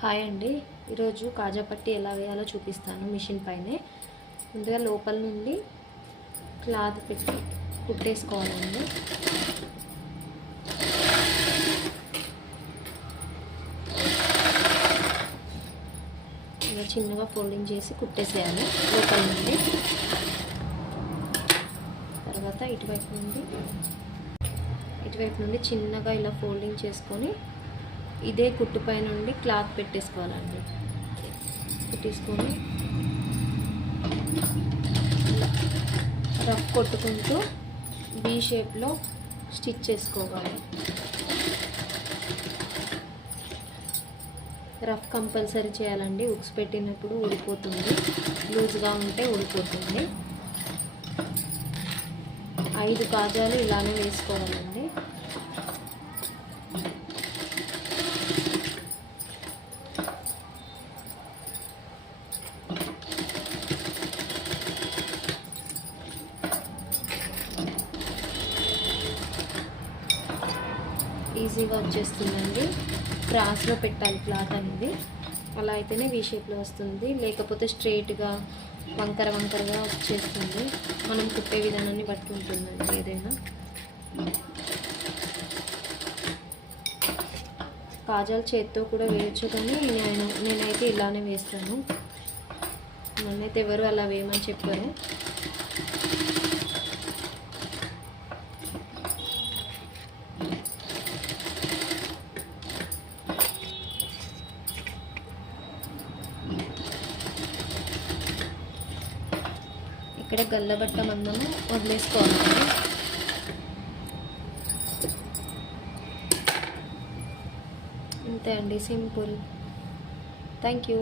Hi అండి, ఈరోజు కాజా పట్టి ఎలా వేయాలో చూపిస్తాను. మిషన్ పైనే ముందుగా లోపల నుండి క్లాత్ పెట్టి కుట్టేసుకోవాలండి. ఇలా చిన్నగా ఫోల్డింగ్ చేసి కుట్టేసేయాలి లోపల నుండి. తర్వాత ఇటువైపు నుండి చిన్నగా ఇలా ఫోల్డింగ్ చేసుకొని ఇదే కుట్టుపై నుండి క్లాత్ పెట్టేసుకోవాలండి. పెట్టేసుకొని రఫ్ కొట్టుకుంటూ బీ షేప్లో స్టిచ్ చేసుకోవాలి. రఫ్ కంపల్సరీ చేయాలండి, ఉక్స్ పెట్టినప్పుడు ఊడిపోతుంది, లూజ్గా ఉంటే ఊడిపోతుంది. 5 కాజాలు ఇలానే వేసుకోవాలండి. ఈజీగా వచ్చేస్తుందండి. క్రాస్లో పెట్టాలి క్లాత్ అనేది, అలా అయితేనే వీ షేప్లో వస్తుంది, లేకపోతే స్ట్రైట్గా వంకరగా వచ్చేస్తుంది. మనం కుట్టే విధానాన్ని బట్టి ఉంటుందండి ఏదైనా. కాజాలు చేత్తో కూడా వేయచ్చు, కానీ నేనైతే ఇలానే వేస్తాను. నన్నైతే ఎవరు అలా వేయమని చెప్పారు. ఇక్కడ గల్లబట్ట మందము వదిలేసుకోవాలండి. అంతే అండి, సింపుల్. Thank you.